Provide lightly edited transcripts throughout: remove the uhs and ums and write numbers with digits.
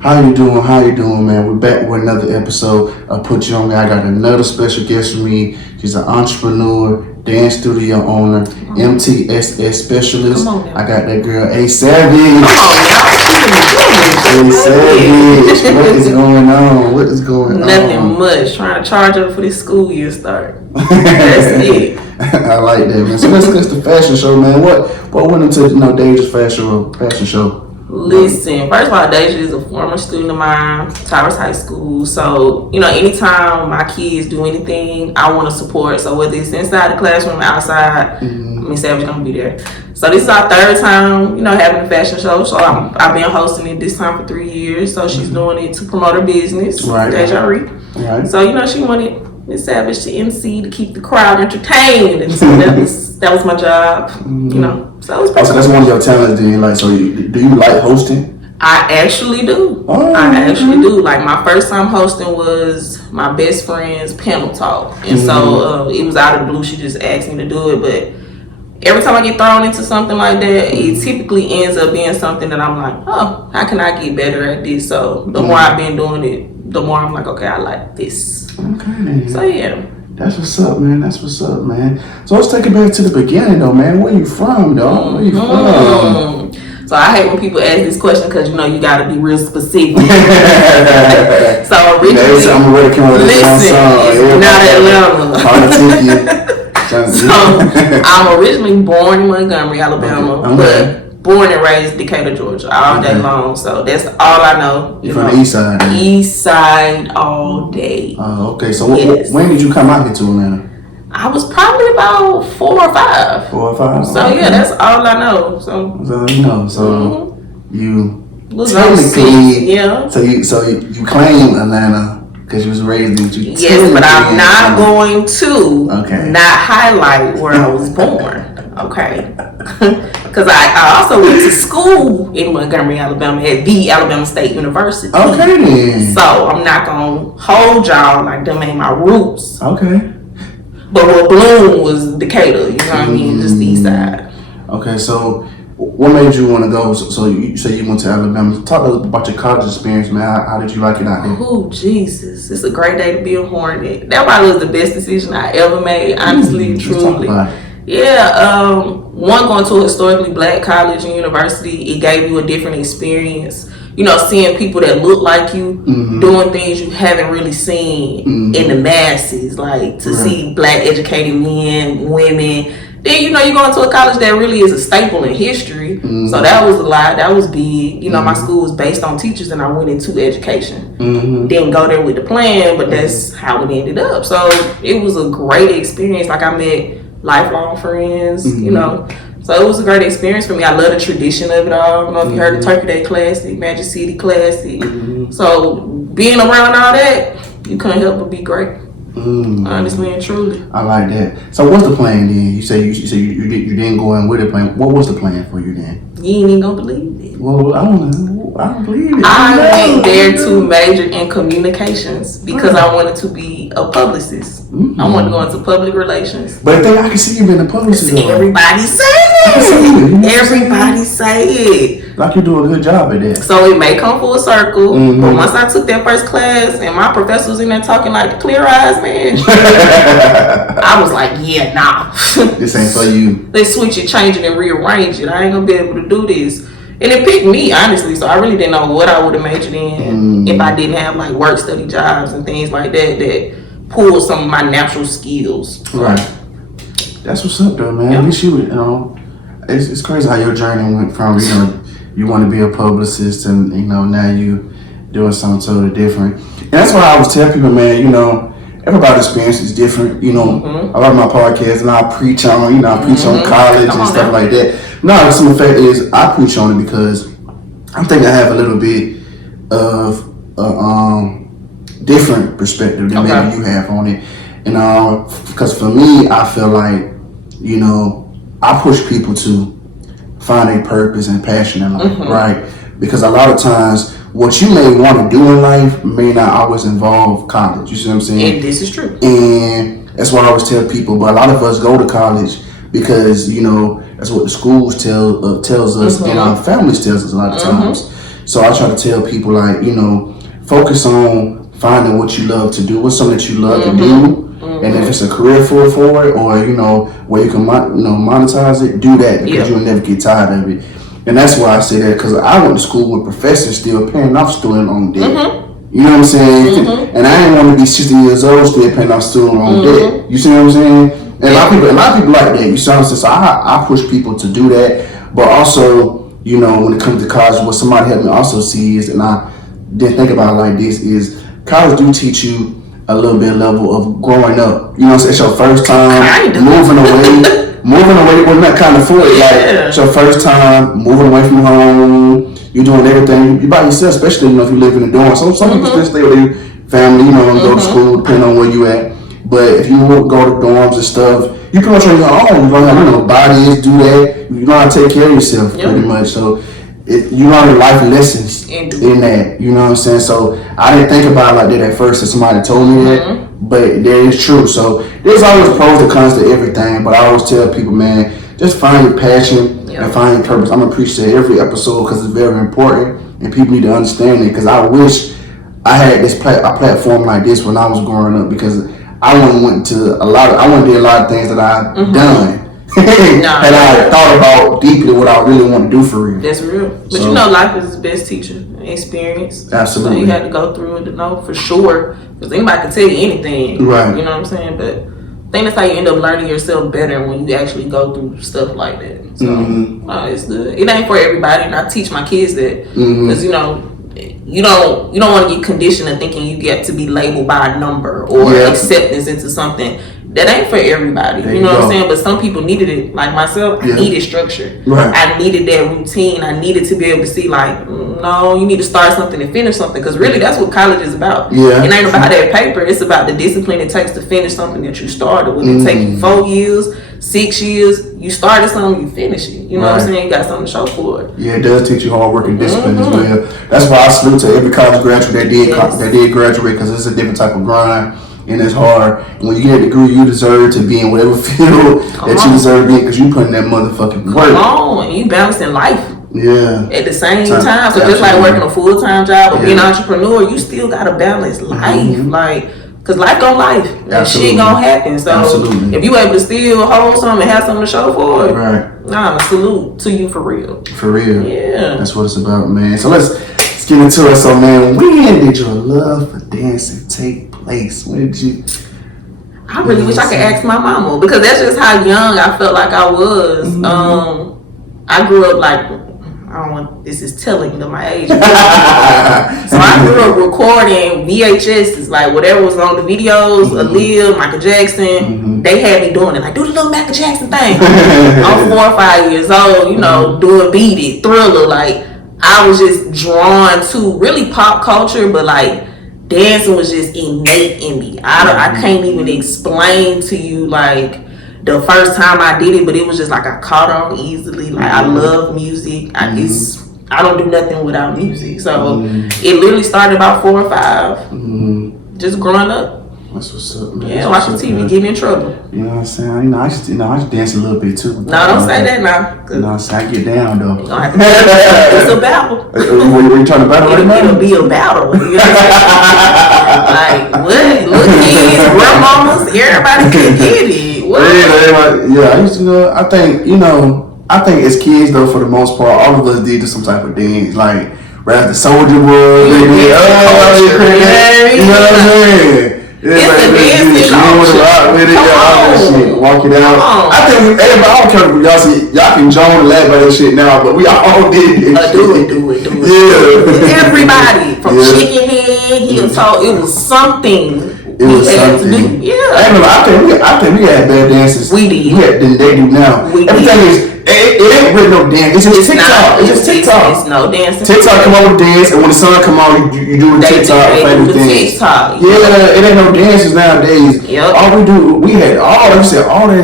How you doing? How you doing, man? We're back with another episode of Put You On Me. I got another special guest for me. She's an entrepreneur, dance studio owner, MTSS specialist. I got that girl, A.SAVAGE. A.SAVAGE. What is going on? What is going on? Nothing much. Trying to charge up for this school year start. That's it. I like that, man. So let's get to the fashion show, man. What went into Deja's fashion show? Listen, first of all, Deja is a former student of mine, Towers High School. So, anytime my kids do anything, I want to support. So whether it's inside the classroom, outside, Savage gonna be there. So this is our third time, having a fashion show. So I've been hosting it this time for 3 years. So she's doing it to promote her business, Deja. Right. So she wanted Miss Savage to MC to keep the crowd entertained, and so that was my job. So it's so that's one of your talents, then. Like, so do you like hosting? I actually do. Do. Like, my first time hosting was my best friend's panel talk, and so it was out of the blue. She just asked me to do it, but every time I get thrown into something like that, it typically ends up being something that I'm like, oh, how can I get better at this? So the more I've been doing it, the more I'm like, okay, I like this. Okay. So yeah. That's what's up, man. So let's take it back to the beginning, though, man. Where you from, dog? Where you from? So I hate when people ask this question because, you got to be real specific. So originally, I'm ready to come with this one song. Not Atlanta. So I'm originally born in Montgomery, Alabama, but born and raised Decatur, Georgia, all day long. So that's all I know. You're from the east side? Man. East side all day. Oh, okay. So when did you come out here to Atlanta? I was probably about 4 or 5. 4 or 5? So yeah, that's all I know. So you was technically, yeah. So you claim Atlanta because you was raised in you. Yes, but I'm not going to not highlight where I was born. Okay. Because I also went to school in Montgomery, Alabama at the Alabama State University. Okay then. So I'm not going to hold y'all like them ain't my roots. Okay. But what Bloom was Decatur, you know what I mean? Just the east side. Okay, so what made you want to go? So you say you went to Alabama. Talk to us about your college experience, man. How did you like it out there? Oh, Jesus. It's a great day to be a Hornet. That probably was the best decision I ever made, honestly, truly. Yeah, one, going to a historically black college and university, it gave you a different experience. Seeing people that look like you doing things you haven't really seen in the masses, like to see black educated men, women. Then, you go into a college that really is a staple in history. So that was a lot. That was big. My school was based on teachers, and I went into education. Didn't go there with the plan, but that's how it ended up. So it was a great experience. Like, I met lifelong friends, So it was a great experience for me. I love the tradition of it all. I don't know if you heard the Turkey Day Classic, Magic City Classic. So being around all that, you couldn't help but be great. Honestly and truly. I like that. So what's the plan then? You say you didn't go in with the plan. What was the plan for you then? You ain't even gonna believe it. Well, I don't believe it. I went there to major in communications because I wanted to be a publicist. I wanted to go into public relations. But I can see you being a publicist. Everybody say it. Everybody say it. Like you do a good job at that. So it may come full circle, but once I took that first class and my professor was in there talking like clear eyes, man, I was like, yeah, nah. This ain't for you. They switch it, change it, and rearrange it. I ain't gonna be able to do this. And it picked me, honestly, so I really didn't know what I would have majored in if I didn't have like work study jobs and things like that pull some of my natural skills. Right. That's what's up though, man. At least it's crazy how your journey went from, you want to be a publicist and, now you doing something totally different. And that's why I always tell people, man, everybody's experience is different. A lot of my podcasts and I preach on, on college and stuff like that. No, some fact is I preach on it because I think I have a little bit of different perspective than maybe you have on it. And because for me, I feel like, I push people to find a purpose and passion in life, right? Because a lot of times what you may want to do in life may not always involve college. You see what I'm saying? And this is true. And that's what I always tell people. But a lot of us go to college because, that's what the schools tells us and our families tells us a lot of times. So I try to tell people, like, you know, focus on finding what you love to do. What's something that you love to do. And if it's a career for it, or, you know, where you can monetize it, do that, because you'll never get tired of it. And that's why I say that, because I went to school with professors still paying off student loan debt. You know what I'm saying? And I didn't want to be 60 years old still paying off student loan debt. You see what I'm saying? And a lot of people like that. You see what I'm saying? So I push people to do that. But also, you know, when it comes to college, what somebody helped me also see is, and I didn't think about it like this, is college do teach you a little bit level of growing up. You know what I'm saying? It's your first time moving away, well, not kind of for it. Like, it's your first time moving away from home. You're doing everything. You by yourself, especially, you know, if you live in a dorm. Some people still stay with their family, you know, and go to school, depending on where you at. But if you go to dorms and stuff, you pretty much on your own. You learn how, you know, bodies, do that. You know how to take care of yourself, pretty much. So you learn life lessons in that. You know what I'm saying? So I didn't think about it like that at first, if somebody told me that. But that is true. So there's always pros and cons to everything. But I always tell people, man, just find your passion and find your purpose. I'm gonna preach that every episode because it's very important, and people need to understand it. Because I wish I had a platform like this when I was growing up, because I went to a lot of things that I've done. And I thought about deeply what I really want to do for real. That's real. But you know, life is the best teacher. Experience. Absolutely. So you had to go through it to know for sure. Because anybody can tell you anything. Right. You know what I'm saying? But I think that's how you end up learning yourself better, when you actually go through stuff like that. So it's good. It ain't for everybody, and I teach my kids that, because you know, you don't want to get conditioned to thinking you get to be labeled by a number or acceptance into something. That ain't for everybody, you know what I'm saying? But some people needed it, like myself. I needed structure. Right. I needed that routine. I needed to be able to see, like, no, you need to start something and finish something, because really that's what college is about. It ain't about that paper. It's about the discipline it takes to finish something that you started. When it take you 4 years, 6 years, you started something, you finish it. You know what I'm saying? You got something to show for it. Yeah, it does teach you hard work and discipline as well. That's why I salute to every college graduate that did graduate, because it's a different type of grind. And it's hard. When you get a degree, you deserve to be in whatever field that you deserve to be, because you putting that motherfucking work. Come on, and you balancing life. At the same time. So just like working a full-time job or being an entrepreneur, you still gotta balance life. Like, cause life gon' life. And shit gon' happen. So if you able to still hold something and have something to show for it, salute to you for real. For real. Yeah. That's what it's about, man. So let's get into it. So, man, when did your love for dancing take place? When did you? I really wish I could ask my mama, because that's just how young I felt like I was. I grew up like, I don't want, this is telling of my age. So I grew up recording VHS, like whatever was on the videos, Aaliyah, Michael Jackson. They had me doing it, like, do the little Michael Jackson thing. I'm 4 or 5 years old, you know, doing Beat It, Thriller. Like, I was just drawn to really pop culture, but like dancing was just innate in me. I can't even explain to you like the first time I did it, but it was just like I caught on easily. Like, I love music. I don't do nothing without music. So it literally started about 4 or 5. Just growing up. That's what's up, man. Yeah, watching TV, getting in trouble. You know what I'm saying? You know, I just dance a little bit too. No, don't say that now. You know what I'm saying? I get down though. It's a battle. What you trying to battle right now? It'll be a battle. You know? Like, what? Little kids, grandmamas, everybody can get it. What? Yeah, I used to know. I think as kids though, for the most part, all of us did some type of dance. Like, rather the Soldier Boy, you know what I'm saying? It's like, you want to rock with it, all that shit, walk it out. I think everybody, I don't care if y'all see, y'all can join and laugh about that shit now, but we all did it. Do it. Yeah. Everybody, from Chicken Head, Heel Toe, it was something. It was something. Yeah. I think we had bad dances. We did. Than they do now. Everything is. It ain't really no dance. It's just TikTok. It's just TikTok. It's no dancing. TikTok come on with dance, and when the sun come on, you do the TikTok. They do the TikTok. Yeah, it ain't no dances nowadays. Yep. All we do, we had all that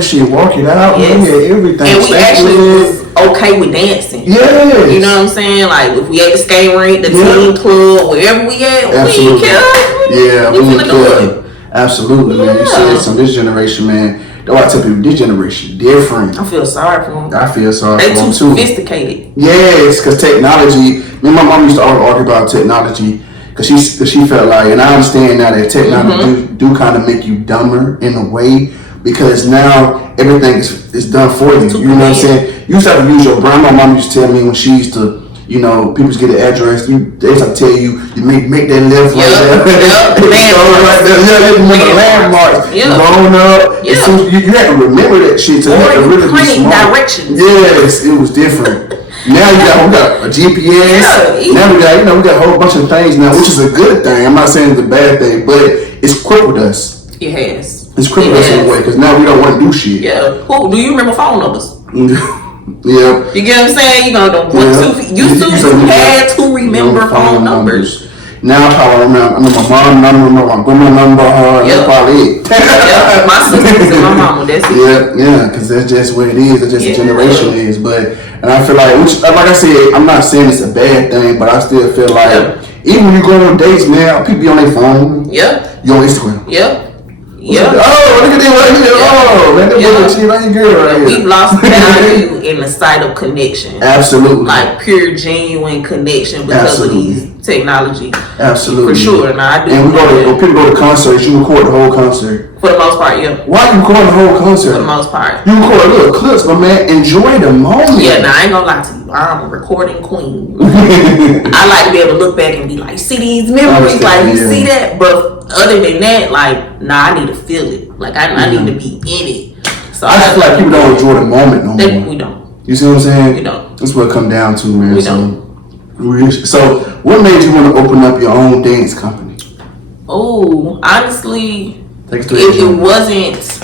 shit. Walk it out. Yes. We had everything. And we actually was okay with dancing. Yeah. You know what I'm saying? Like, if we at the skate rink, the team club, wherever we at, we didn't care. Yeah, we didn't care. Absolutely, man. You see this on this generation, man. That's why I tell people this generation different. I feel sorry for them. I feel sorry They for them too too. sophisticated. Yes, because technology. Me and my mom used to argue about technology because she felt like, and I understand now that technology do kind of make you dumber in a way because now everything is done for you. You know what I'm saying? You used to have to use your brain. My mom used to tell me when she used to. You know, people just get an address. They used to tell you make that left right there. Landmarks. Going up. Yeah. So you had to remember that shit to really be smart. Directions. Yes, it was different. Now we got a GPS. Now we got a whole bunch of things now, which is a good thing. I'm not saying it's a bad thing, but it's crippled us. It has. It's crippled us in a way because now we don't want to do shit. Yeah. Do you remember phone numbers? Yeah. You get what I'm saying? You know, you had to remember phone numbers. Now I remember my mom number, my grandma number, that's probably it. My sisters and my mama, that's it. Yeah, because that's just what it is. That's just a generation is. And I feel like, like I said, I'm not saying it's a bad thing, but I still feel like even when you go on dates, man, people be on their phone. Yeah. You on Instagram. Yeah. Oh, look at this right here. Oh, man, that cheat on your girl right here. We've lost value in the sight of connection. Absolutely. Like pure, genuine connection because of these technology. Absolutely. For sure. Now, I do. And when people go to concerts, you record the whole concert. For the most part, yeah. Why you recording the whole concert? For the most part. You record little clips, but man, enjoy the moment. Yeah, now I ain't gonna lie to you. I'm a recording queen. I like to be able to look back and be like, see these memories, like you see that. But other than that, like, I need to feel it. Like I need to be in it. So I just feel like people don't enjoy the moment no more. We don't. You see what I'm saying? We don't. That's what it come down to, man. We don't. So what made you want to open up your own dance company? Oh, honestly, it wasn't.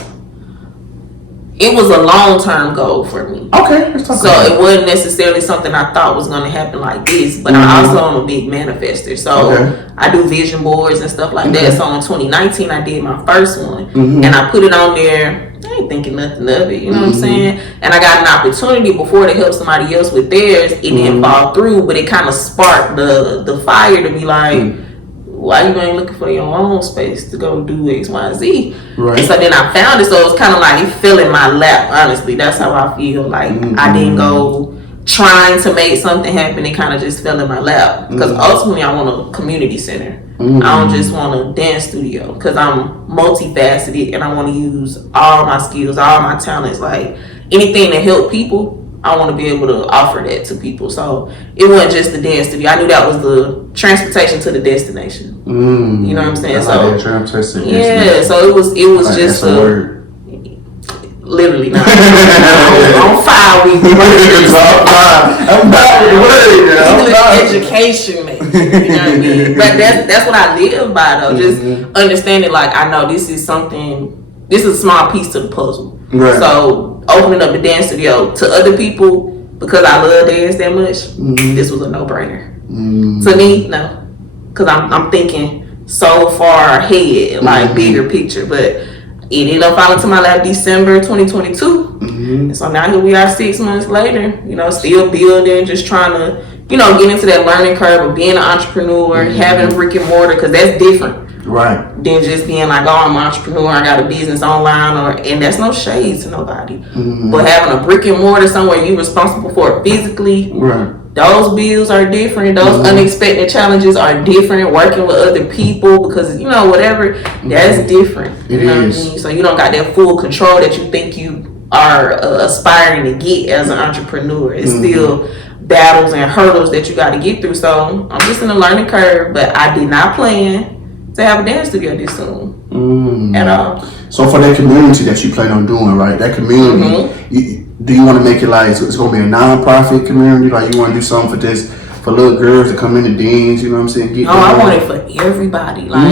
It was a long-term goal for me. Okay, let's talk so about it. It wasn't necessarily something I thought was going to happen like this, but I also am a big manifester. So I do vision boards and stuff like that. So in 2019, I did my first one, and I put it on there. I ain't thinking nothing of it, you know what I'm saying? And I got an opportunity before to help somebody else with theirs. It didn't fall through, but it kind of sparked the fire to be like, why you ain't looking for your own space to go do X, Y, Z? Right. And so then I found it, so it was kind of like it fell in my lap, honestly. That's how I feel. Like I didn't go trying to make something happen. It kind of just fell in my lap. Because ultimately I want a community center. I don't just want a dance studio because I'm multifaceted and I want to use all my skills, all my talents. Like anything to help people, I want to be able to offer that to people. So it wasn't just the dance studio. I knew that was the transportation to the destination. You know what I'm saying? So it was just a literally not on fire. We English education, man. You know what I mean? But that's what I live by, though. Just understanding, like I know this is a small piece to the puzzle. Right. So opening up the dance studio to other people because I love dance that much, this was a no-brainer. To me, no, because I'm thinking so far ahead, like bigger picture. But it ended up falling to my lap December 2022, and so now here we are 6 months later. You know, still building, just trying to get into that learning curve of being an entrepreneur, having a brick and mortar, because that's different. Right. Than just being like, oh, I'm an entrepreneur, I got a business online, and that's no shade to nobody. But having a brick and mortar somewhere you're responsible for it physically, those bills are different. Those unexpected challenges are different. Working with other people because whatever, that's different. It is. What I mean? So you don't got that full control that you think you are aspiring to get as an entrepreneur. It's still battles and hurdles that you got to get through. So I'm just in a learning curve, but I did not plan to have a dance studio this soon at all. So for that community that you plan on doing, right? That community, do you want to make it like it's going to be a non-profit community? Like you want to do something for little girls to come in the dance? You know what I'm saying? I want it for everybody. Like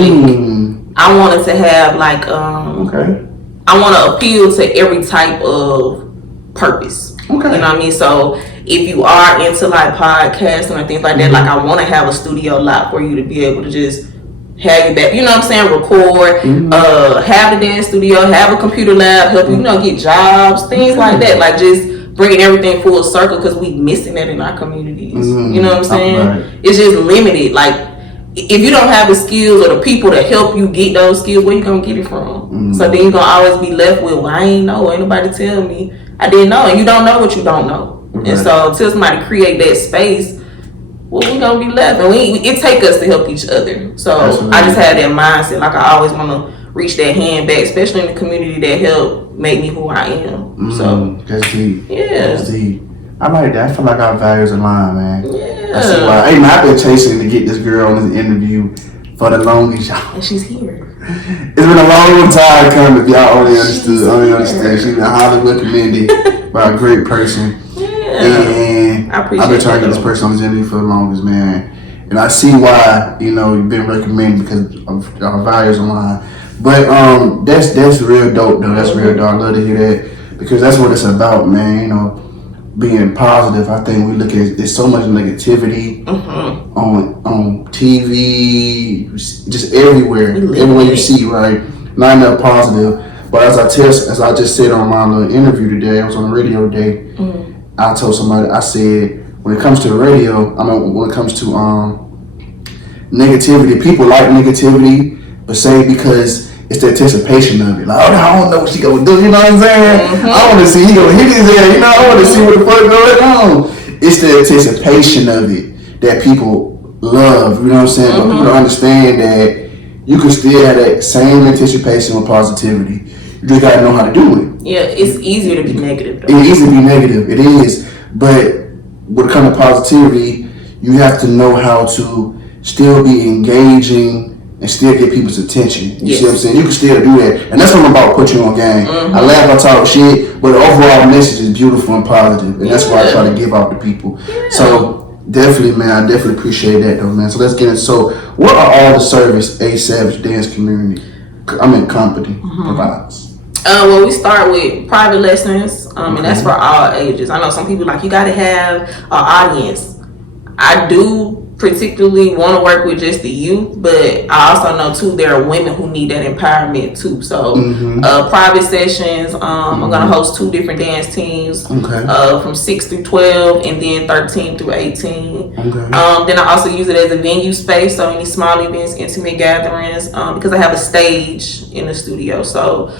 I wanted to have like I want to appeal to every type of purpose. Okay. You know what I mean? So if you are into like podcasting or things like that, like I want to have a studio lot for you to be able to just have your back, you know what I'm saying, record, have a dance studio, have a computer lab, help you, get jobs, things like that. Like just bringing everything full circle because we missing that in our communities. You know what I'm saying? It's just limited. Like if you don't have the skills or the people to help you get those skills, where you gonna get it from? So then you're gonna always be left with, well, I ain't know, ain't nobody tell me. I didn't know, and you don't know what you don't know. And so until somebody create that space, well, we gonna be left, and it take us to help each other. So absolutely. I just had that mindset, like I always want to reach that hand back, especially in the community that helped make me who I am. So that's deep. Yeah, that's deep. I like that. I feel like our values align, man. Yeah. I see why. Hey, man, I've been chasing to get this girl on this interview for the longest, y'all. And she's here. It's been a long time coming. If y'all only understood. She's been highly recommended by a great person. And I've been trying to get this person on this interview for the longest, man. And I see why, you've been recommended because of our values align. But that's real dope, though. That's real dope. I love to hear that because that's what it's about, man. Being positive. I think we look at there's so much negativity on TV, just everywhere. Everywhere you see, right? Not enough positive. But as I just said on my little interview today, I was on the radio today. I told somebody, I said, when it comes to the radio, when it comes to negativity, people like negativity, but say because it's the anticipation of it. Like, I don't know what she gonna do, you know what I'm saying? I want to see he gonna hit his head, I want to see what the fuck going on. It's the anticipation of it that people love, you know what I'm saying? But people don't understand that you can still have that same anticipation with positivity. You just gotta know how to do it. Yeah, it's easier to be negative, though. It's easy to be negative, it is. But when it comes to positivity, you have to know how to still be engaging and still get people's attention. You see what I'm saying? You can still do that. And that's what I'm about, put you on game. I laugh, I talk shit, but the overall message is beautiful and positive. And that's what I try to give out to people. So definitely, man, I definitely appreciate that though, man. So let's get into, so what are all the service A.SAVAGE dance community, company provides? Well, we start with private lessons, and that's for all ages. I know some people like, you got to have an audience. I do particularly want to work with just the youth, but I also know too there are women who need that empowerment too. So private sessions, I'm going to host 2 different dance teams from 6 through 12 and then 13 through 18. Then I also use it as a venue space, so any small events, intimate gatherings, because I have a stage in the studio. So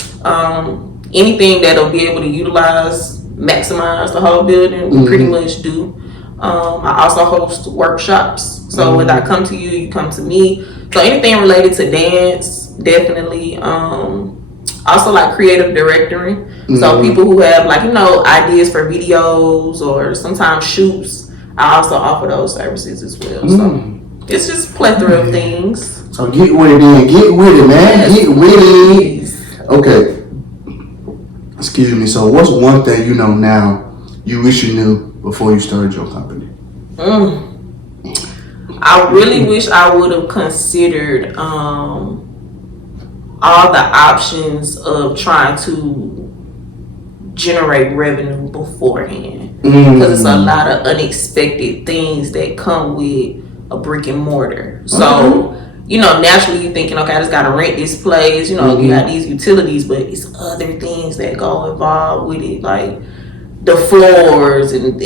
anything that'll be able to maximize the whole building, we pretty much do. I also host workshops. So whether I come to you, you come to me. So anything related to dance, definitely. Also like creative directoring. So people who have ideas for videos or sometimes shoots, I also offer those services as well. So it's just a plethora of things. So get with it then. Get with it, man. Yes. Get with it. Okay. Excuse me. So what's one thing you know now you wish you knew before you started your company? I really wish I would have considered all the options of trying to generate revenue beforehand, because it's a lot of unexpected things that come with a brick and mortar. So naturally you're thinking, okay, I just gotta rent this place, you got these utilities, but it's other things that go involved with it, like the floors and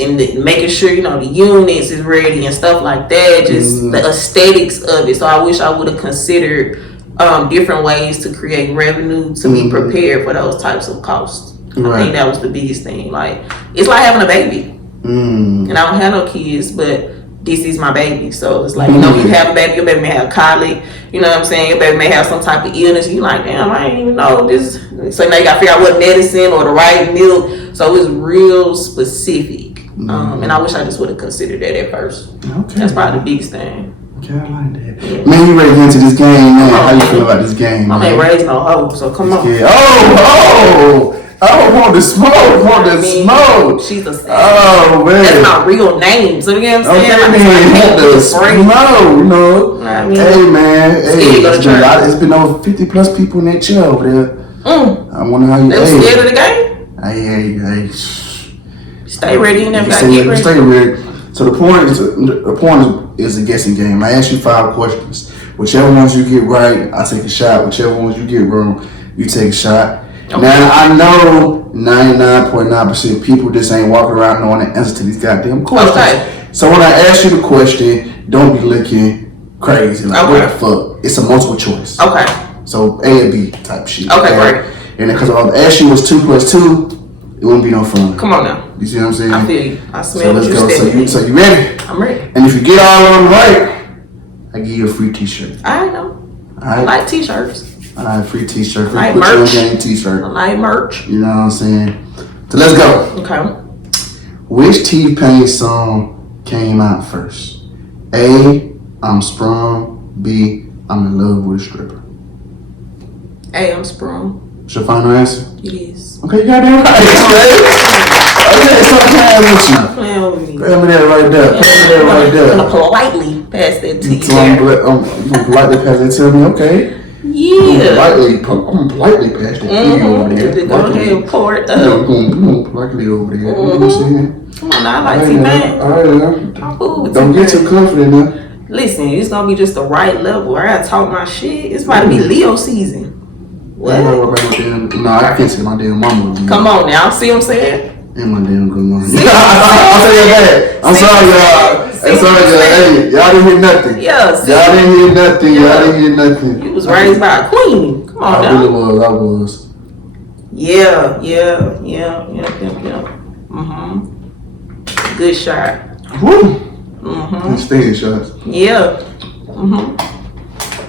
making sure the units is ready and stuff like that, just the aesthetics of it. So I wish I would have considered different ways to create revenue to be prepared for those types of costs. I think that was the biggest thing. Like, it's like having a baby, and I don't have no kids, but this is my baby. So it's like, you have a baby, your baby may have colic, you know what I'm saying? Your baby may have some type of illness. You're like, damn, I didn't even know this. So now you got to figure out what medicine or the right milk. So it's real specific. And I wish I just would have considered that at first. Okay. That's probably the biggest thing. Okay, I like that. Yeah. Man, you ready to get into this game, man? How you feel about this game, man? I ain't raised no hoe, so come on. Yeah. Oh! I want the smoke. She's a oh man, that's my real name. So you know what I'm saying? Okay, want the smoke. Hey man, it's been over 50 plus people in that chair over there. I wonder how you. They were scared of the game. Hey. Stay ready. You never got to get ready. Stay ready. So the point is a guessing game. I ask you 5 questions. Whichever ones you get right, I take a shot. Whichever ones you get wrong, you take a shot. Okay. Now, I know 99.9% of people just ain't walking around knowing the answer to these goddamn questions. Okay. So when I ask you the question, don't be looking crazy. Like, what the fuck? It's a multiple choice. Okay. So A and B type shit. Okay, great. And because if I ask you what's 2 plus 2, it wouldn't be no fun. Come on now. You see what I'm saying? I feel you. I smell what so you said. So you ready? I'm ready. And if you get all of them right, I give you a free t-shirt. I know. I like t-shirts. All right, free t-shirt. Free I like Put merch. Your Game t-shirt. I like merch. You know what I'm saying? So let's go. Okay. Which T-Pain song came out first? A, I'm Sprung. B, I'm in love with a stripper. A, I'm Sprung. What's your final answer? It is. Okay, you got that right. Okay, so I'm playing with you. Playing with me. Pay me that right there. Pay me that right there. I'm gonna politely pass that to you. So I'm gonna politely pass that to me, okay? Yeah. I'm gonna politely pass that to you over there. Go ahead and pour it up. I'm gonna politely over there. You know what I'm saying? Come on now, I like T-Pain. Alright, I'm cool with don't get T-Pain. too confident now. Listen, it's gonna be just the right level. I gotta talk my shit. It's about to be Leo season. What? No, I can't say my damn mama. Come on now, see what I'm saying? Ain't my damn good mama. I'll say that. I'm sorry, y'all. I'm sorry, y'all. Hey, y'all didn't hear nothing. Yes. Y'all didn't hear nothing. Y'all didn't hear nothing. You was raised by a queen. Come on I now. really was. Yeah. Good shot. Woo. Staying shots. Yeah.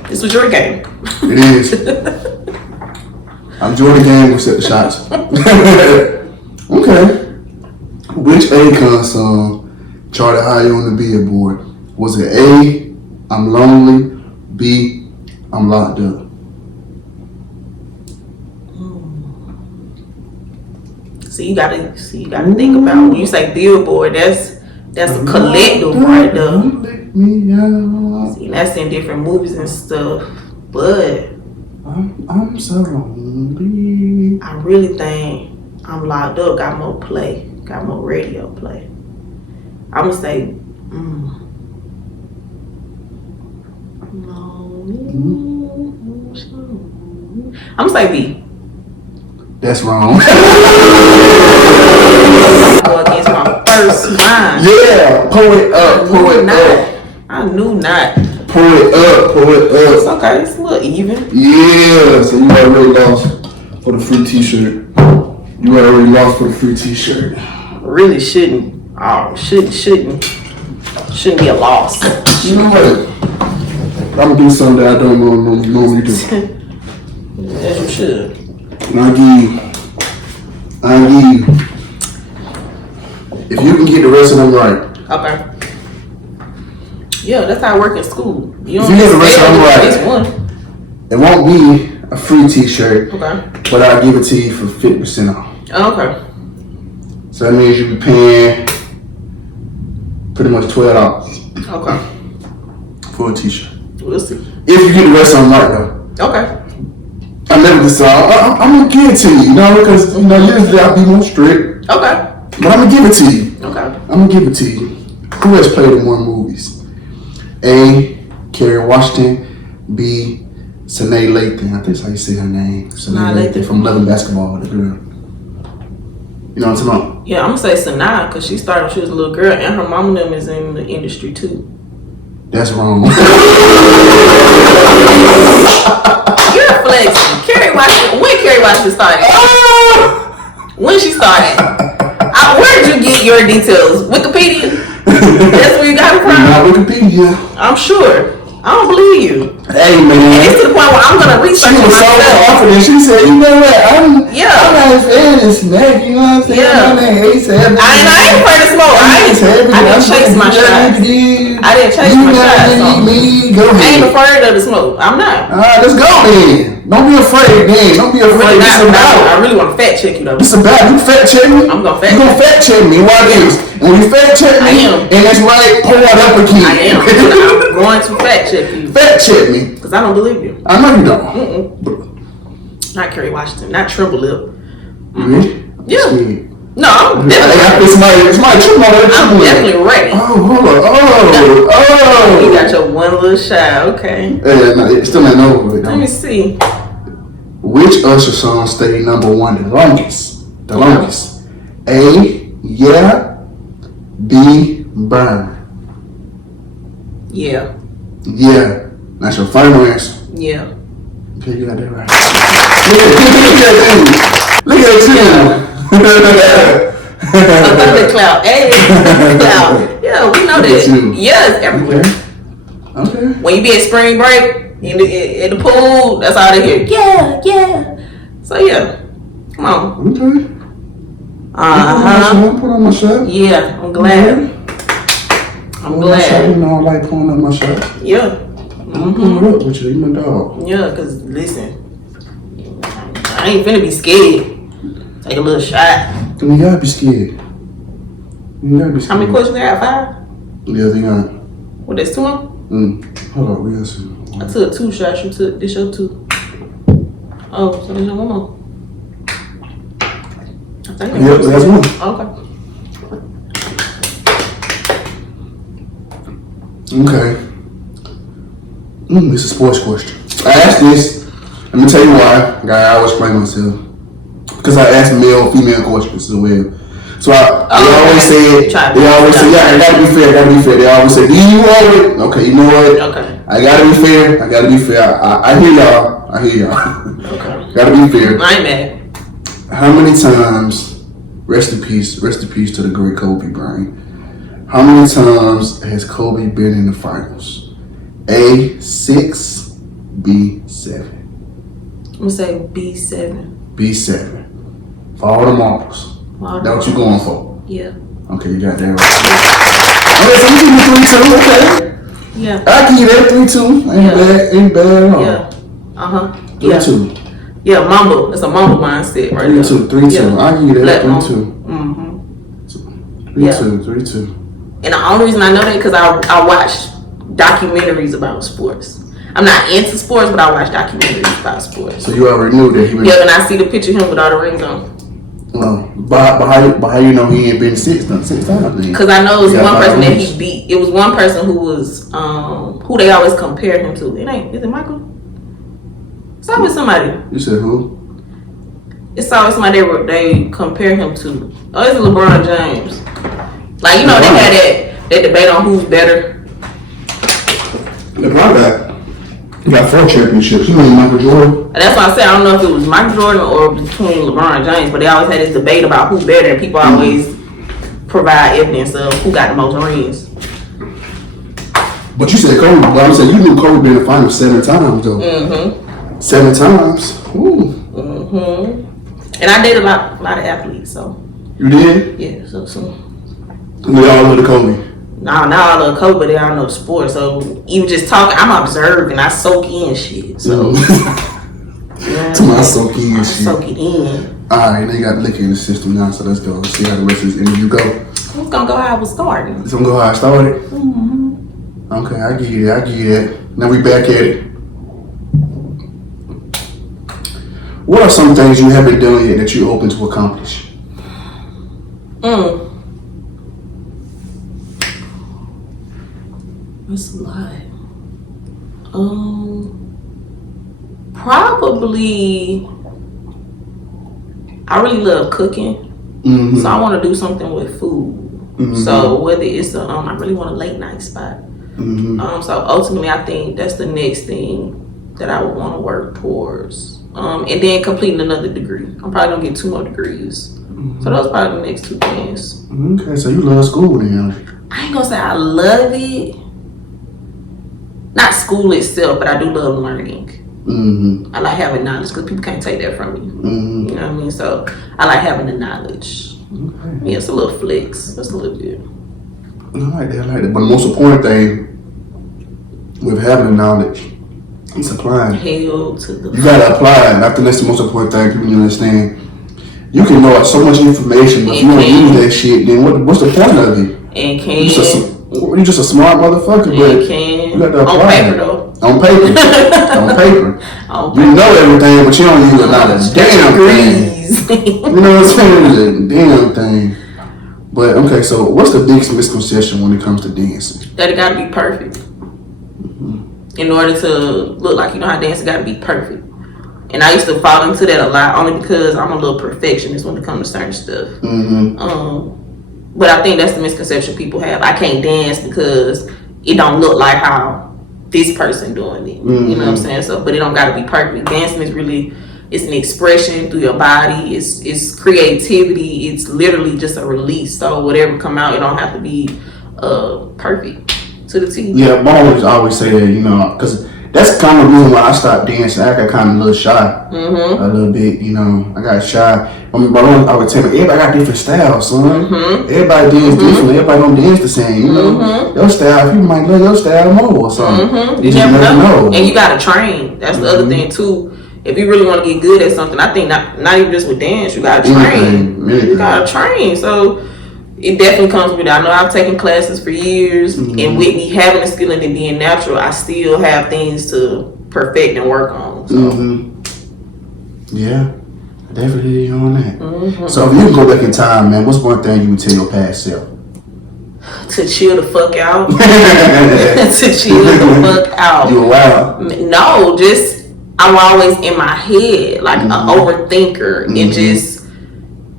This was your game. It is. I'm enjoying the game. We set the shots. Okay. Which Akon song charted higher on the Billboard? Was it A, I'm Lonely, B, I'm Locked Up? So you gotta think about when you say Billboard, that's a collective right there. See, that's in different movies and stuff. But I'm so lonely. I really think I'm Locked Up got more play, got more radio play. I'm gonna say I'm gonna say B. That's wrong. Go against my first mind. Yeah, pull it up, pull it up. I knew not. Pull it up, pull it It's up. okay, it's a little even. Yeah, so you already lost for the free t-shirt. You already lost for the free t-shirt. Really shouldn't. Oh, shouldn't be a loss. You know what? I'm gonna do something that I don't normally do. As you should. And I give you, if you can get the rest of them right. Okay. Yeah, that's how I work in school. You If you get the rest of them right, this one. it won't be a free t-shirt, Okay. but I'll give it to you for 50% off. Okay. So that means you'll be paying pretty much $12 Okay. for a t-shirt. We'll see. If you get the rest of them right though. Okay. I never decide. I'm gonna give it to you, you know, because usually I'll be more strict. Okay. But I'm gonna give it to you. Okay. I'm gonna give it to you. Who has played in more movies? A, Kerry Washington. B, Sanaa Lathan. I think that's how you say her name. Sanaa Lathan. From Love and Basketball, the girl. You know what I'm talking about? Yeah, I'm gonna say Sanaa because she started when she was a little girl, and her mom and them is in the industry too. That's wrong. You're flexing. Kerry Washington. When Kerry Washington started? When she started? Where did you get your details? Wikipedia? That's where you got it from? Not Wikipedia. I'm sure. I don't believe you. Hey man. It's to the point where I'm gonna research She it was so myself. confident. She said, you know what? I'm not fan of snack. You know what I'm saying? Yeah. My name A.SAVAGE. I ain't afraid to smoke. I didn't chase my shots. I didn't chase my shots. So Go I ain't ahead. afraid of the smoke. I'm not. Let's go then. Don't be afraid then. Don't be afraid. Really It's not. about. I really want to fact check you though. It's about. You fact check me. I'm gonna You gonna fact check me. Why this? And when you fact check me, I am. and it's right, pour it up again. I am. I'm going to fact check you Fact check me. because I don't believe you. I know you don't. Not Kerry Washington. Not Trimble Lip. Really? Yeah. Sweet. No, I'm definitely. It's my true mother. I'm definitely ready. Oh, hold on. Oh. You got your one little shot. Okay. Yeah, no, it's still not over with. Let me see. Which Usher song stayed #1 the longest? The longest. A, Yeah. B, Burn. Yeah. Yeah. That's your final answer. Yeah. Okay, you got that right. Look at you. A thundercloud. Hey, thundercloud. Yeah, we know that. Yes, everywhere. Okay. When you be at spring break in the pool, that's all they hear. Yeah, yeah. So yeah, come on. Okay. Uh-huh. Put on my shirt. Yeah, I'm glad. I'm glad. You know, I like pulling up my shirt. Yeah. Pull it up with you, my dog. Yeah, cause listen, I ain't finna be scared. Take a little shot. You gotta be scared. You gotta be scared. How many questions I got? 5? Yeah, they got. What? That's 2 more? Hold on, we got some. I took 2 shots. You took this your 2. Oh, so there's no 1 more. I think that's 1. Okay. Okay. This is a sports question. I asked this. Let me tell you why. I always explain myself. Because I ask male, female questions as well. So they always say, yeah, I gotta be fair. They always say, do you always? Okay, you know what? Okay. I gotta be fair. I hear y'all. Okay. Gotta be fair. I ain't mad. How many times? Rest in peace to the great Kobe Bryant. How many times has Kobe been in the finals? A, 6, B, 7. I'm gonna say B7. B7. For all the marbles. That's what you going for? Yeah. Okay, you got that right. Okay, so you give me 3-2, okay. Yeah. I give you that 3-2. Ain't bad at all. Yeah. 3-2. Yeah, Mamba. It's a Mamba mindset right 3-2. Yeah. I give you that 3-2. 3-2. 3-2. And the only reason I know that because I watched documentaries about sports. I'm not into sports, but I watch documentaries about sports. So you already knew that he was. Yeah, and I see the picture of him with all the rings on. But how you know he ain't been 6 times? Because I know it was one person that he beat. It was one person who was who they always compare him to. Is it Michael? It's always somebody. You said who? It's always somebody they compare him to. Oh, it's LeBron James. Like, you know, they had that debate on who's better. LeBron got 4 championships. You know Michael Jordan? And that's why I said I don't know if it was Michael Jordan or between LeBron James, but they always had this debate about who's better, and people always provide evidence of who got the most rings. But you said Kobe. But I'm saying you knew Kobe been in the finals 7 times though. 7 times. Ooh. And I dated a lot of athletes, so. You did? Yeah. So. And they all know the Kobe. Nah, not all of Kobe, but they all know sports. So even just talking, I'm observing. I soak in shit. So. To my soak in shit. Soak it in. Alright, they got liquor in the system now, so let's go. Let's see how the rest of this interview go. It's gonna go how I was starting. It's gonna go how I started? Okay, I give you that. Now we back at it. What are some things you haven't done yet that you're open to accomplish? That's a lot. Probably. I really love cooking, so I want to do something with food. So whether it's I really want a late night spot. So ultimately, I think that's the next thing that I would want to work towards. And then completing another degree. I'm probably gonna get 2 more degrees. So those are probably the next 2 things. Okay, so you love school then? I ain't gonna say I love it. Not school itself, but I do love learning. I like having knowledge because people can't take that from me. You know what I mean? So I like having the knowledge. Okay. Yeah, it's a little flex. That's a little bit. I like that. But the most important thing with having the knowledge is applying. Hell to the. You gotta apply it. I think that's the most important thing people need to understand. You can know so much information, but if you don't use that shit, then what's the point of it? And can. You're just a smart motherfucker, but you got to apply. On paper, though. On paper. On paper. You know everything, but you don't use not a damn thing. You know what I'm saying? It's a damn thing. But, okay, so what's the biggest misconception when it comes to dancing? That it got to be perfect. In order to look like, you know how dancing got to be perfect. And I used to fall into that a lot, only because I'm a little perfectionist when it comes to certain stuff. But I think that's the misconception people have. I can't dance because it don't look like how this person doing it. You know what I'm saying? So, but it don't gotta be perfect. Dancing is really, it's an expression through your body. It's creativity. It's literally just a release. So whatever come out, it don't have to be perfect to the T. Yeah, I always say that, you know, because that's kind of the reason why I stopped dancing. I got kind of a little shy, a little bit, you know. I got shy. I mean, but I would tell me, everybody got different styles, son. Everybody dance differently. Everybody don't dance the same, you know. Your style, people might love your style more or something. You never know. And you gotta train. That's the other thing too. If you really want to get good at something, I think not even just with dance, you gotta train. You gotta train. So it definitely comes with it. I know I've taken classes for years, and with me having a skill and it being natural, I still have things to perfect and work on. So. Yeah, I definitely hear you on that. So if you could go back in time, man, what's one thing you would tell your past self? To chill the fuck out. To chill the fuck out. You were wild. No, just I'm always in my head, like an overthinker, and just.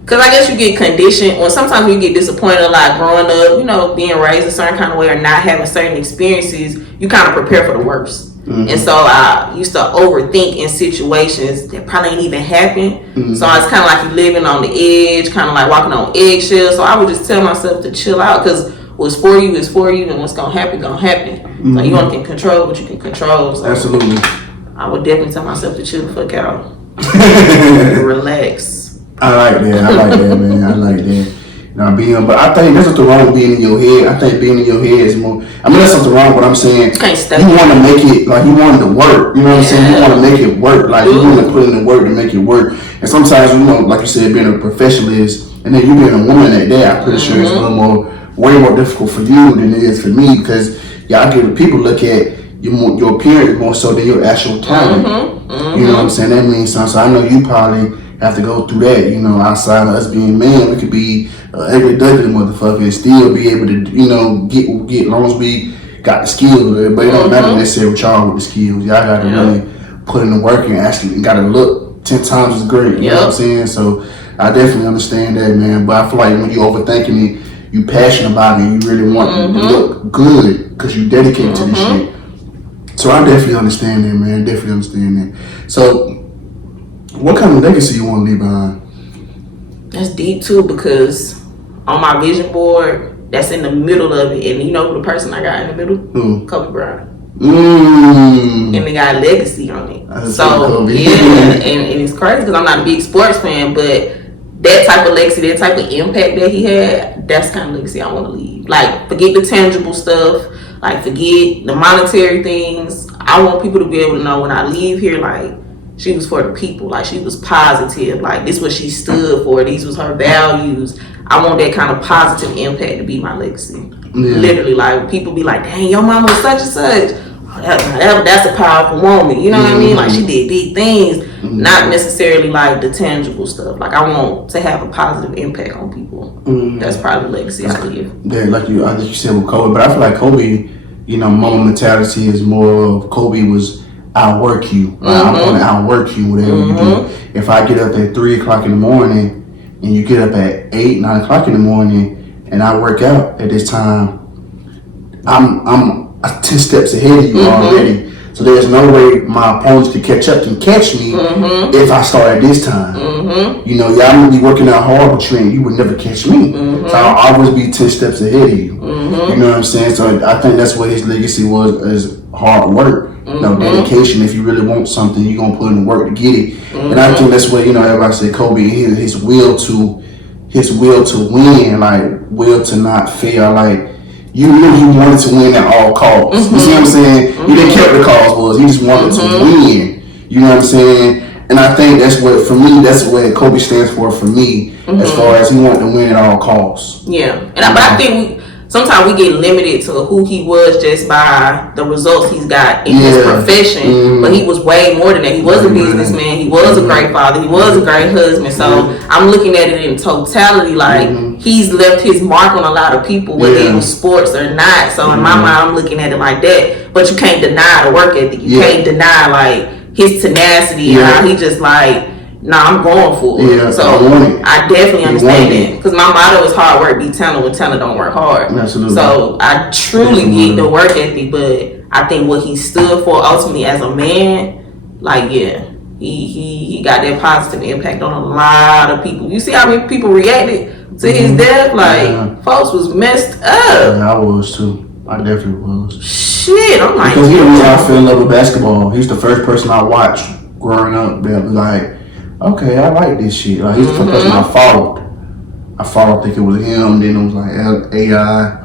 Because I guess you get conditioned, or sometimes you get disappointed a lot growing up, you know, being raised a certain kind of way or not having certain experiences, you kind of prepare for the worst. And so I used to overthink in situations that probably ain't even happened. So it's kind of like you living on the edge, kind of like walking on eggshells. So I would just tell myself to chill out, because what's for you is for you, and what's going to happen, going to happen. So you only can control what you can control. So Absolutely. I would definitely tell myself to chill the fuck out. Relax. I like that, man. I like that. But I think there's something wrong with being in your head. I think being in your head is more. I mean, there's something wrong, but I'm saying you want to make it like you want it to work. You know what I'm saying? You want to make it work. Like you want to put in the work to make it work. And sometimes, you know, like you said, being a professionalist, and then you being a woman that day, I'm pretty sure it's way more difficult for you than it is for me, because y'all get people look at your appearance more so than your actual talent. You know what I'm saying? That means something. So I know you probably have to go through that, you know. Outside of us being men, we could be every ugly motherfucker and still be able to, you know, get as long as we got the skills. But it don't matter necessarily what y'all with the skills. Y'all got to really put in the work and actually got to look 10 times as great. You know what I'm saying? So I definitely understand that, man. But I feel like when you overthinking it, you passionate about it, and you really want it to look good because you dedicated to this shit. So I definitely understand that, man. Definitely understand that. So what kind of legacy you want to leave behind? That's deep too, because on my vision board, that's in the middle of it, and you know who the person I got in the middle? Kobe Bryant. And they got legacy on it. So yeah, and it's crazy because I'm not a big sports fan, but that type of legacy, that type of impact that he had, that's the kind of legacy I want to leave. Like, forget the tangible stuff, like forget the monetary things. I want people to be able to know when I leave here, like, she was for the people. Like, she was positive. Like, this is what she stood for. These was her values. I want that kind of positive impact to be my legacy. Literally, like, people be like, dang, your mama was such and such. Oh, that's a powerful woman. You know what I mean? Like, she did big things. Not necessarily, like, the tangible stuff. Like, I want to have a positive impact on people. That's probably the legacy I give. Yeah, like you said with Kobe. But I feel like Kobe, you know, mama mentality is more of Kobe was outwork you. I'm going to outwork you, whatever you do. If I get up at 3 o'clock in the morning and you get up at 8, 9 o'clock in the morning and I work out at this time, I'm 10 steps ahead of you already. So there's no way my opponents can catch me if I start at this time. You know, y'all gonna be working out hard, but you would never catch me. So I'll always be 10 steps ahead of you. You know what I'm saying? So I think that's what his legacy was, is hard work. You know, dedication. If you really want something, you're gonna put in the work to get it. And I think that's what, you know, everybody say Kobe, his will to win, like will to not fail. Like you knew he wanted to win at all costs. You see what I'm saying? He didn't care what the cost was. He just wanted to win. You know what I'm saying? And I think that's what, for me, that's what Kobe stands for me, as far as he wanted to win at all costs. Yeah, but I think sometimes we get limited to who he was just by the results he's got in his profession. But he was way more than that. He was a businessman. He was a great father. He was a great husband. So I'm looking at it in totality. Like, he's left his mark on a lot of people, whether it was sports or not. So in my mind, I'm looking at it like that. But you can't deny the work ethic. You can't deny, like, his tenacity and how he just, like, nah, I'm going for it. So I definitely understand it, because my motto is hard work beat talent when talent don't work hard. Absolutely. So I truly get the work ethic, but I think what he stood for ultimately as a man, like he got that positive impact on a lot of people. You see how many people reacted to his death? Like folks was messed up. Yeah, I was too. I definitely was. Shit, I'm like, because he was how I fell in love with basketball. He's the first person I watched growing up that was like, okay, I like this shit. Like he's the first person I followed. I think it was him. Then it was like AI,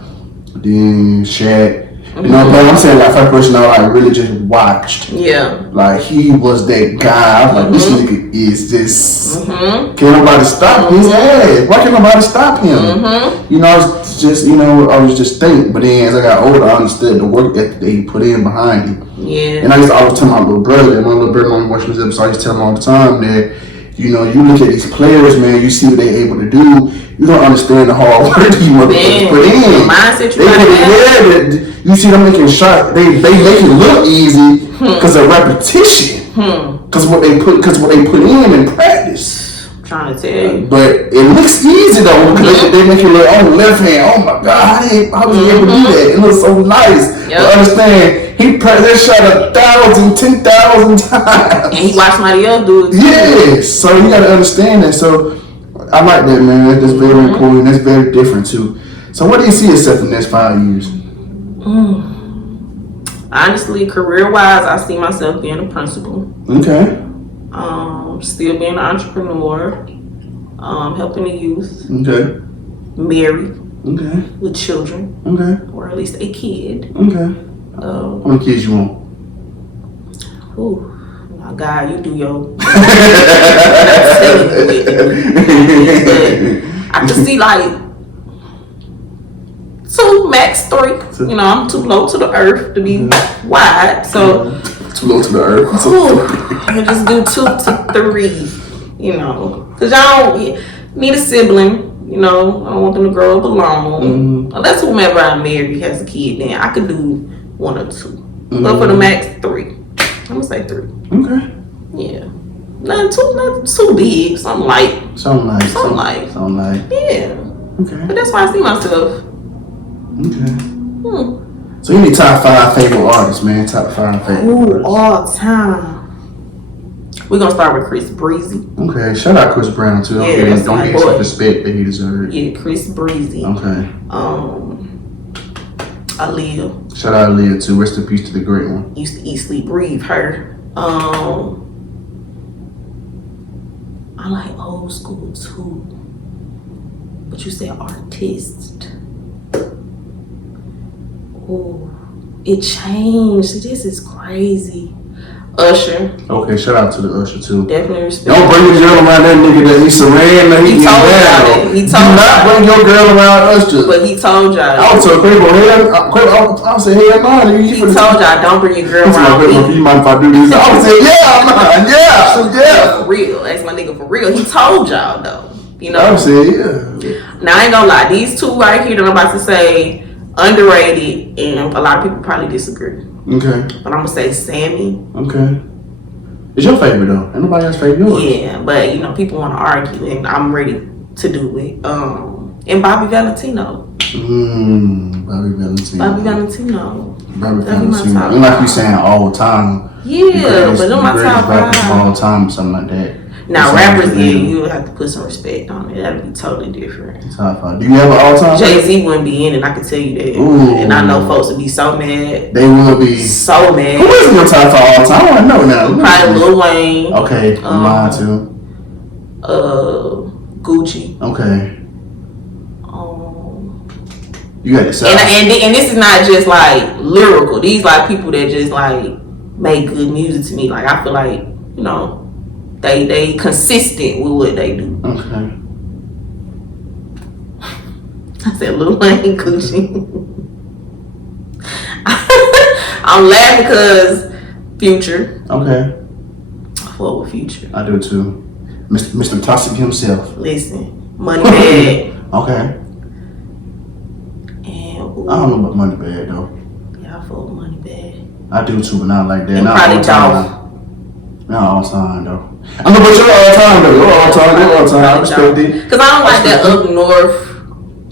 then Shaq. You know, but I'm saying like first person I like really just watched. Yeah. Like he was that guy. I was like, this nigga is just can't nobody stop his ass. Why can't nobody stop him? You know, it's just I was just think. But then as I got older, I understood the work that they put in behind it. Yeah. And I used to always tell my little brother, and my little brother when watching this episode, I used to tell him all the time that you look at these players, man, you see what they're able to do. You don't understand the hard work these motherfuckers put in. The mindset you got. You see them making shots. They make it look easy because of repetition. Because what they put in practice. I'm trying to tell you. But it looks easy though because they make it look on the left hand. Oh my God, how was he able to do that? It looks so nice. Yep. But understand, he practiced that shot 1,000, 10,000 times. And he watched somebody else do it too. Yes, so you gotta understand that. So I like that, man. That's very important. That's very different too. So what do you see yourself in the next 5 years? Honestly, career-wise, I see myself being a principal. Okay. Still being an entrepreneur. Helping the youth. Okay. Married. Okay. With children. Okay. Or at least a kid. Okay. How many kids you want? Ooh. My God, you do your. But I can see like 2, max 3. You know, I'm too low to the earth to be wide, so. Too low to the earth. I just do 2 to 3. You know, because y'all don't need a sibling. You know, I don't want them to grow up alone. Unless whomever I marry has a kid, then I could do 1 or 2. But for the max 3, I'm gonna say 3. Okay. Yeah. Not too big. Something light. Something light. Yeah. Okay. But that's why I see myself. Okay. So you need top 5 favorite artists, man. Top 5 favorite artists. All time. We're gonna start with Chris Breezy. Okay. Shout out Chris Brown too. Yeah, that's don't my get boy. some respect that he deserves. Yeah, Chris Breezy. Okay. Aaliyah. Shout out Aaliyah too. Rest in peace to the great one. Used to eat, sleep, breathe her. I like old school too. But you said artist. Oh, it changed. This is crazy. Usher. Okay, shout out to the Usher too. Definitely respect. Don't bring your girl around that nigga that he surrounded. He told y'all. He told y'all. Do not bring your girl around Usher. But he told y'all. I was telling Quavo, I was saying, hell no. He told y'all, don't bring your girl around me. You mind if I do this? I was saying, yeah. For real. That's my nigga for real. He told y'all though. You know. I was saying, yeah. Now I ain't gonna lie. These 2 right here that I'm about to say, underrated, and a lot of people probably disagree. Okay. But I'm gonna say Sammy. Okay. It's your favorite though. Ain't nobody else favorite yours. Yeah, but people want to argue, and I'm ready to do it. And Bobby Valentino. Bobby Valentino. And like you saying all the time. Yeah, but them my top 5. All the time, something like that. Now rappers, you would have to put some respect on it. That'd be totally different. Top 5. Do you have an all-time? Jay-Z wouldn't be in it. I can tell you that. Ooh. And I know folks would be so mad. They will be so mad. Who is in your top 5 all time? I want to know now. Probably Lil Wayne. Okay, mine too. Gucci. Okay. You got to say. And this is not just like lyrical. These like people that just like make good music to me. Like I feel like they consistent with what they do. Okay. I said Lil Wayne, Gucci. I'm laughing because Future. Okay. I fuck with Future. I do too. Mr. Toxic himself. Listen, Moneybag. Okay. And I don't know about Moneybag though. Yeah, I fuck with Moneybag. I do too, but not like that. And not probably all time. Not all time though. I know, but you're all time though. You're all time. I respect it. Because I don't like that up north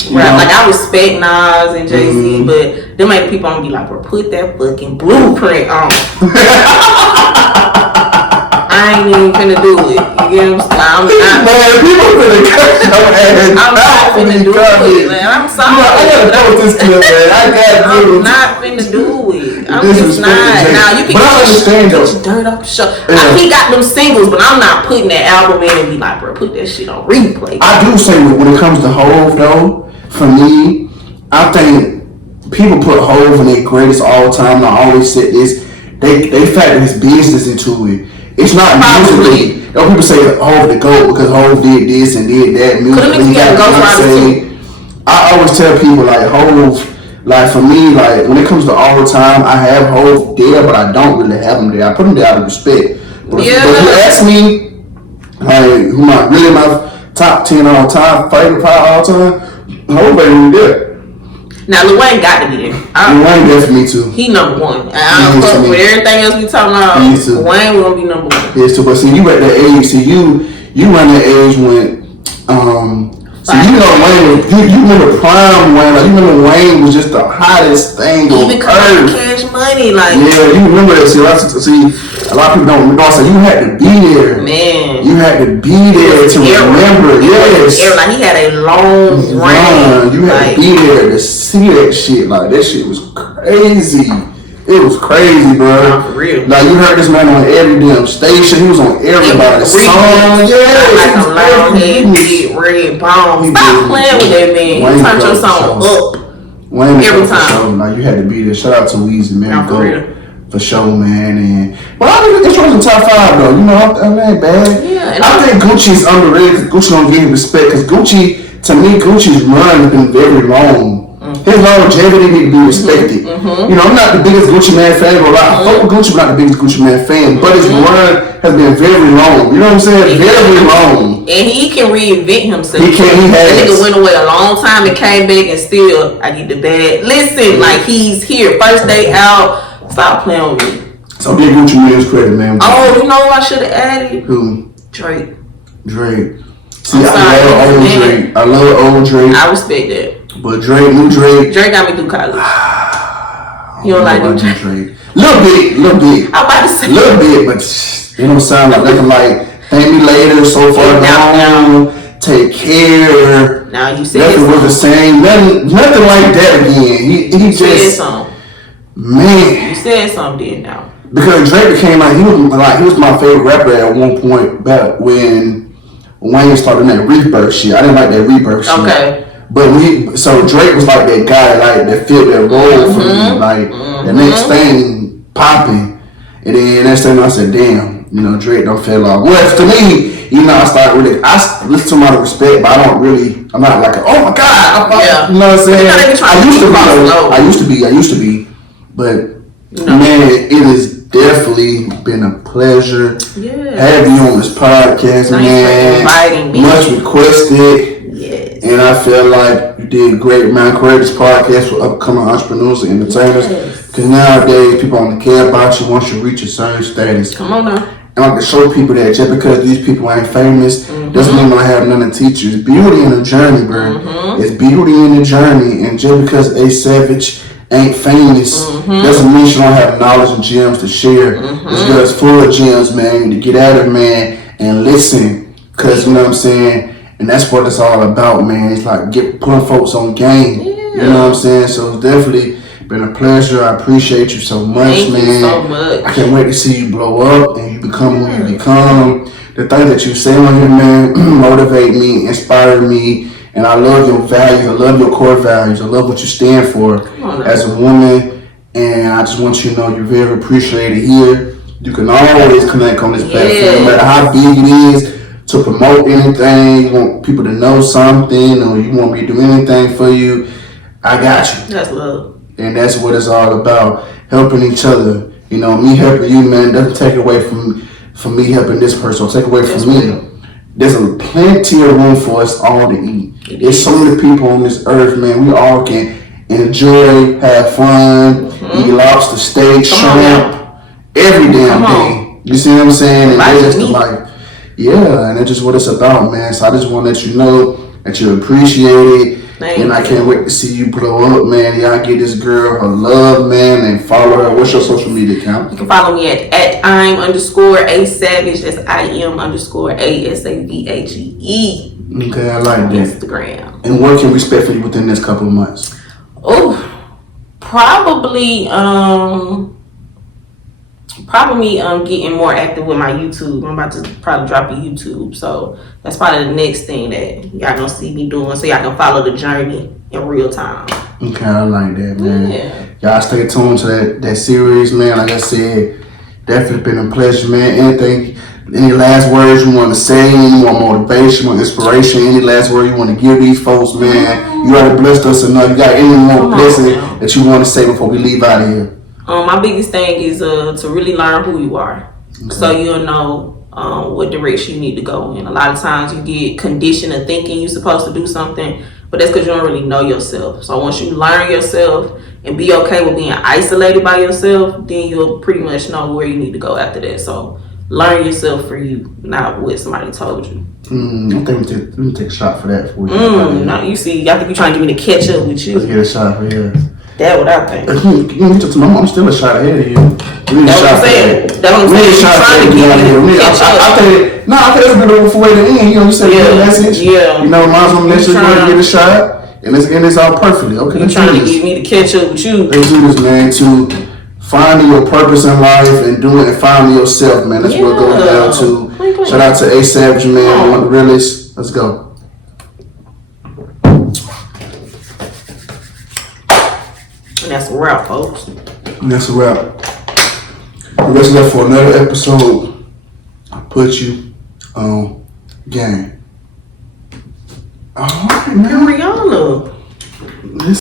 Right, like I respect Nas and Jay-Z, but them ain't the people I'm gonna be like, bro, put that fucking blueprint on. I ain't even finna do it. You get what I'm saying? Man, people finna cut your ass. I'm not finna do it, man. I'm sorry. I gotta know this clip, man. I gotta do it. I'm not finna do it. I'm This just is not. fucking Now you can but I understand get though. your dirt off the show. Yeah. He got them singles, but I'm not putting that album in and be like, bro, put that shit on replay. I do say when it comes to Hov though, for me, I think people put Hov in their greatest all time. I always said this. They factor his business into it. It's not musically. You know, people say Hov the GOAT because Hov did this and did that musically. He got Beyonce. I always tell people like Hov, like for me, like when it comes to all the time, I have Hov there, but I don't really have him there. I put him there out of respect. But if you ask me, like who my top 10 all time, favorite all time, Hov ain't really there. Now Lil Wayne got to be there. Lil Wayne definitely too. He number one. I don't fuck with everything else we talking about. Wayne will be number one. Yes too, but see you at that age. See you run that age when so you know Wayne. You remember prime Wayne. Like you remember Wayne was just the hottest thing on earth. Cash Money, like yeah. You remember that. See, a lot of people don't know. So you had to be there. Man, you had to be there to remember. Yes, like he had a long run. You had to be there to see that shit. Like that shit was crazy. It was crazy, bro. For real. Like you heard this man on every damn station. He was on everybody's song. Yeah, like a loud head, big red bone. Stop playing with that man. You turn your song up. Wayne every time. Like you had to be there. Shout out to Weezy, man. For real. For sure, man. And but I think this was in top 5 though. You know, that ain't bad. Yeah. I think Gucci's underrated because Gucci don't get his respect. Because Gucci, to me, Gucci's run has been very long. His longevity need to be respected. You know, I'm not the biggest Gucci Man fan, but I fuck with Gucci, but not the biggest Gucci Man fan. But his run has been very long. You know what I'm saying? Very long. And he can reinvent himself. He can. He has. That nigga went away a long time and came back and still, I get the bad. Listen, like he's here. First day out. Stop playing with me. So give Gucci Mane's credit, man. Oh, you know who I should have added? Who? Drake. See, I love old Drake. I love old Drake. I respect that. But new Drake. Drake got me through college. You don't like new Drake? Little bit. I'm about to say. Little bit, but it don't sound like nothing like Thank Me Later, So Far Gone, Take Care. Now you said nothing was the same. Nothing like that again. He just said something. Man. You said something now. Because Drake became like he was my favorite rapper at one point back when Wayne started that Rebirth shit. I didn't like that Rebirth shit. Okay. But so Drake was like that guy like that fit that role for me. Like the next thing popping. And then next thing I said, damn, you know, Drake don't feel off. Well, to me, you know, I listen to him out of respect, but I'm not like, oh my God. You know what I'm saying? I used to be. But man, it has definitely been a pleasure having you on this podcast, man. Much requested. Yes. And I feel like you did great, man. Create this podcast for upcoming entrepreneurs and entertainers. Because nowadays, people only care about you once you reach a certain status. Come on now. And I can show people that just because these people ain't famous doesn't mean I have none to teach you. It's beauty in the journey, bro. It's beauty in the journey. And just because A.SAVAGE ain't famous doesn't mean she don't have knowledge and gems to share. This girl's full of gems, man. To get at her, man, and listen. Because, you know what I'm saying? And that's what it's all about, man. It's like putting folks on game. You know what I'm saying? So it's definitely been a pleasure. I appreciate you so much, Thank man. You so much. I can't wait to see you blow up and you become who you become. The things that you say on here, man, motivate me, inspire me. And I love your values. I love your core values. I love what you stand for as a woman. And I just want you to know you're very appreciated here. You can always connect on this platform, no matter how big it is. To promote anything, you want people to know something, or you want me to do anything for you, I got you. That's love. And that's what it's all about, helping each other. You know, me helping you, man, doesn't take away from me helping this person, or take away from me. There's plenty of room for us all to eat. There's so many people on this earth, man, we all can enjoy, have fun, eat lobster, steak, shrimp, every damn day. You see what I'm saying? And that's just like, yeah, and that's just what it's about, man. So I just want to let you know that you appreciate it. And I can't wait to see you blow up, man. Y'all get this girl her love, man, and follow her. What's your social media account? You can follow me at I'm_A.SAVAGE. That's IM_ASAVAGE. Okay, I like that. Instagram. And what can we expect from you within this couple of months? Oh, probably getting more active with my YouTube. I'm about to probably drop a YouTube, so that's probably the next thing that y'all gonna see me doing, so y'all can follow the journey in real time. Okay, I like that, man. Yeah. Y'all stay tuned to that series, man. Like I said, definitely been a pleasure, man. Any last words you want to say? Any more motivation, more inspiration? Any last word you want to give these folks, man? You already blessed us enough. You got any more blessing that you want to say before we leave out of here? My biggest thing is to really learn who you are, so you'll know what direction you need to go in. A lot of times you get conditioned of thinking you're supposed to do something, but that's because you don't really know yourself. So once you learn yourself and be okay with being isolated by yourself, then you'll pretty much know where you need to go after that. So learn yourself for you, not what somebody told you. I think let me take a shot for that for you. No, you see, I think you're trying to get me to catch up with you. Let's get a shot for you. That's what I think. I'm still a shot ahead of you. We need a shot for that. That's what I'm saying. You're trying to get me to catch up. I think that's been over for way to end. You said a message. Yeah. You know, mine's on the message. We're going to get a shot. And let's end this out perfectly. Okay, you're trying to get me to catch up with you. Let's do this, man. To finding your purpose in life and doing and finding yourself, man. That's what it goes down to. Shout out to A.SAVAGE, man. One of the realest. Let's go. And that's a wrap, folks. And that's a wrap. The rest of that for another episode. I'll put you on game. All right, man. Rihanna.